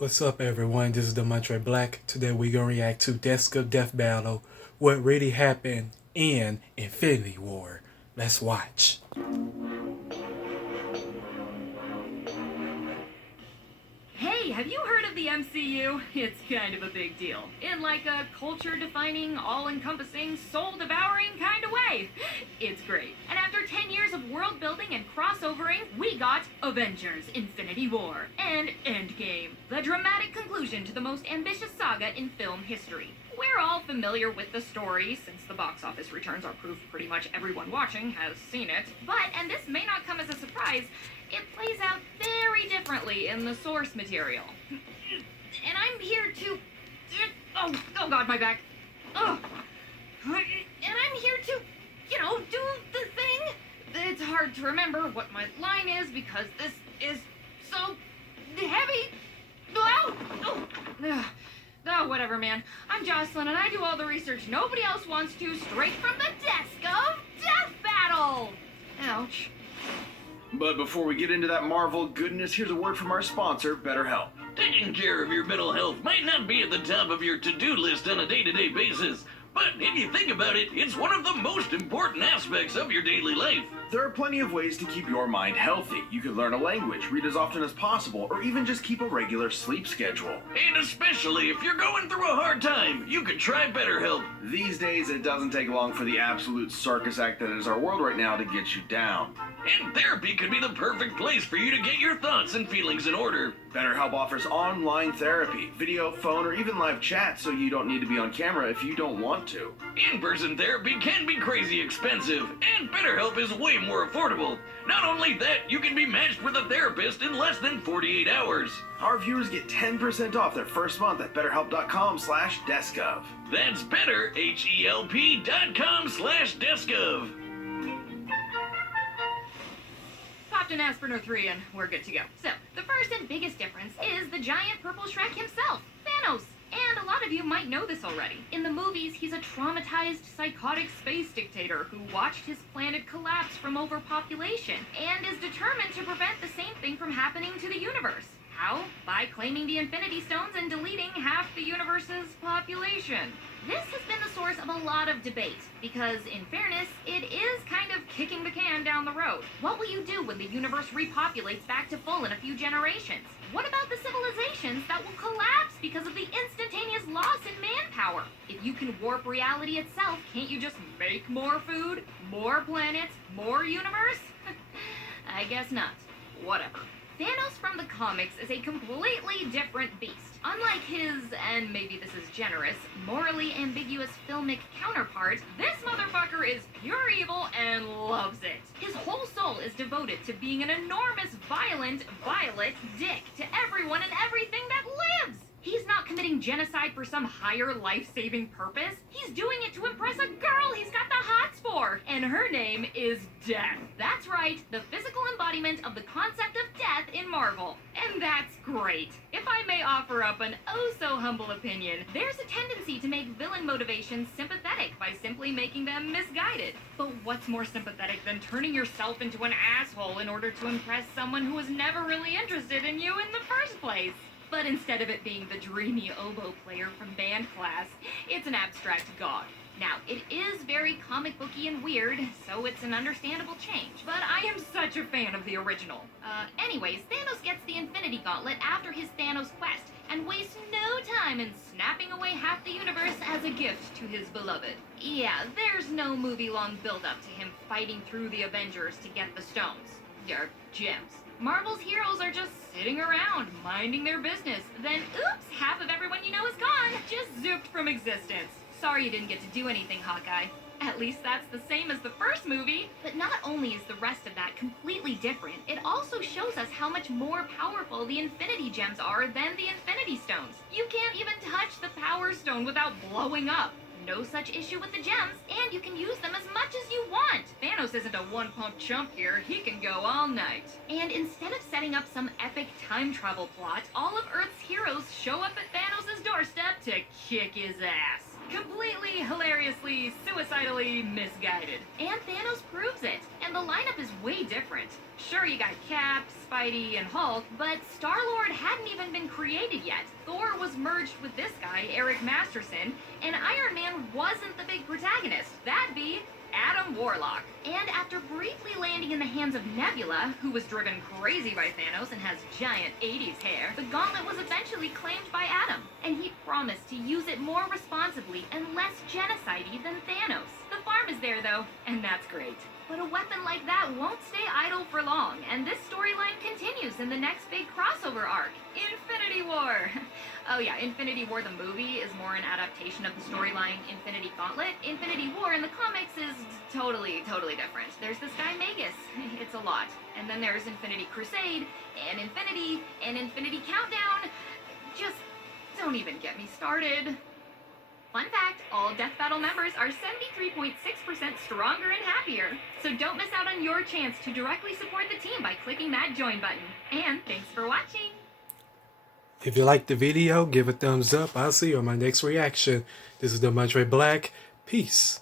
What's up, everyone? This is Demontre Black. Today we're gonna react to Deska Death Battle. What really happened in Infinity War? Let's watch. Hey, have you heard of the MCU? It's kind of a big deal. In like a culture-defining, all-encompassing, soul-devouring kind of way. It's great. And after 10 years of world-building and crossovering, we got Avengers: Infinity War and Endgame, the dramatic conclusion to the most ambitious saga in film history. We're all familiar with the story, since the box office returns are proof pretty much everyone watching has seen it. But, and this may not come as a surprise, it plays out very differently in the source material. And I'm here to... Oh god, my back. Oh. And I'm here to, do the thing. It's hard to remember what my line is because this is so heavy. Oh, whatever, man. I'm Jocelyn, and I do all the research nobody else wants to, straight from the desk of Death Battle! Ouch. But before we get into that Marvel goodness, here's a word from our sponsor, BetterHelp. Taking care of your mental health might not be at the top of your to-do list on a day-to-day basis, but if you think about it, it's one of the most important aspects of your daily life. There are plenty of ways to keep your mind healthy. You could learn a language, read as often as possible, or even just keep a regular sleep schedule. And especially if you're going through a hard time, you could try BetterHelp. These days, it doesn't take long for the absolute circus act that is our world right now to get you down. And therapy could be the perfect place for you to get your thoughts and feelings in order. BetterHelp offers online therapy, video, phone, or even live chat, so you don't need to be on camera if you don't want to. In-person therapy can be crazy expensive, and BetterHelp is way more affordable. Not only that, you can be matched with a therapist in less than 48 hours. Our viewers get 10% off their first month at betterhelp.com/deskov. That's betterhelp.com/deskov. Popped an aspirin or three and we're good to go. So, the first and biggest difference is the giant purple Shrek himself, Thanos. And a lot of you might know this already. In the movies, he's a traumatized, psychotic space dictator who watched his planet collapse from overpopulation and is determined to prevent the same thing from happening to the universe. How? By claiming the Infinity Stones and deleting half the universe's population. This has been the source of a lot of debate, because in fairness, it is kind of kicking the can down the road. What will you do when the universe repopulates back to full in a few generations? What about the civilizations that will collapse because of the instantaneous loss in manpower? If you can warp reality itself, can't you just make more food, more planets, more universe? I guess not. Whatever. Thanos from the comics is a completely different beast. Unlike his, and maybe this is generous, morally ambiguous filmic counterpart, this motherfucker is pure evil and loves it. His whole soul is devoted to being an enormous, violent, violet dick to everyone and everything that lives. He's not committing genocide for some higher life-saving purpose. He's doing it to impress a girl he's got the hots for. And her name is Death. That's right, the physical embodiment of the concept of death in Marvel. And that's great. If I may offer up an oh-so-humble opinion, there's a tendency to make villain motivations sympathetic by simply making them misguided. But what's more sympathetic than turning yourself into an asshole in order to impress someone who was never really interested in you in the first place? But instead of it being the dreamy oboe player from band class, it's an abstract god. Now, it is very comic booky and weird, so it's an understandable change, but I am such a fan of the original. Anyways, Thanos gets the Infinity Gauntlet after his Thanos quest, and wastes no time in snapping away half the universe as a gift to his beloved. Yeah, there's no movie-long build-up to him fighting through the Avengers to get the stones. Gems. Marvel's heroes are just sitting around, minding their business. Then, oops, half of everyone you know is gone. Just zooped from existence. Sorry you didn't get to do anything, Hawkeye. At least that's the same as the first movie. But not only is the rest of that completely different, it also shows us how much more powerful the Infinity Gems are than the Infinity Stones. You can't even touch the Power Stone without blowing up. No such issue with the gems, and you can use them as much as you want. Thanos isn't a one-pump chump here, he can go all night. And instead of setting up some epic time travel plot, all of Earth's heroes show up at Thanos' doorstep to kick his ass. Completely, hilariously, suicidally misguided. And Thanos proves it. And the lineup is way different. Sure, you got Cap, Spidey, and Hulk, but Star-Lord hadn't even been created yet. Thor was merged with this guy, Eric Masterson, and Iron Man wasn't the big protagonist. That'd be Adam Warlock. And after briefly landing in the hands of Nebula, who was driven crazy by Thanos and has giant 80s hair, the gauntlet was eventually claimed by Adam, and he promised to use it more responsibly and less genocide-y than Thanos. The farm is there though, and that's great. But a weapon like that won't stay idle for long, and this storyline continues in the next big crossover arc, Infinity War. Oh yeah, Infinity War the movie is more an adaptation of the storyline Infinity Gauntlet. Infinity War in the comics is totally different. There's this guy Magus, it's a lot. And then there's Infinity Crusade, and Infinity Countdown. Just don't even get me started. Fun fact, all Death Battle members are 73.6% stronger and happier. So don't miss out on your chance to directly support the team by clicking that join button. And thanks for watching. If you liked the video, give a thumbs up. I'll see you on my next reaction. This is the Montre Black. Peace.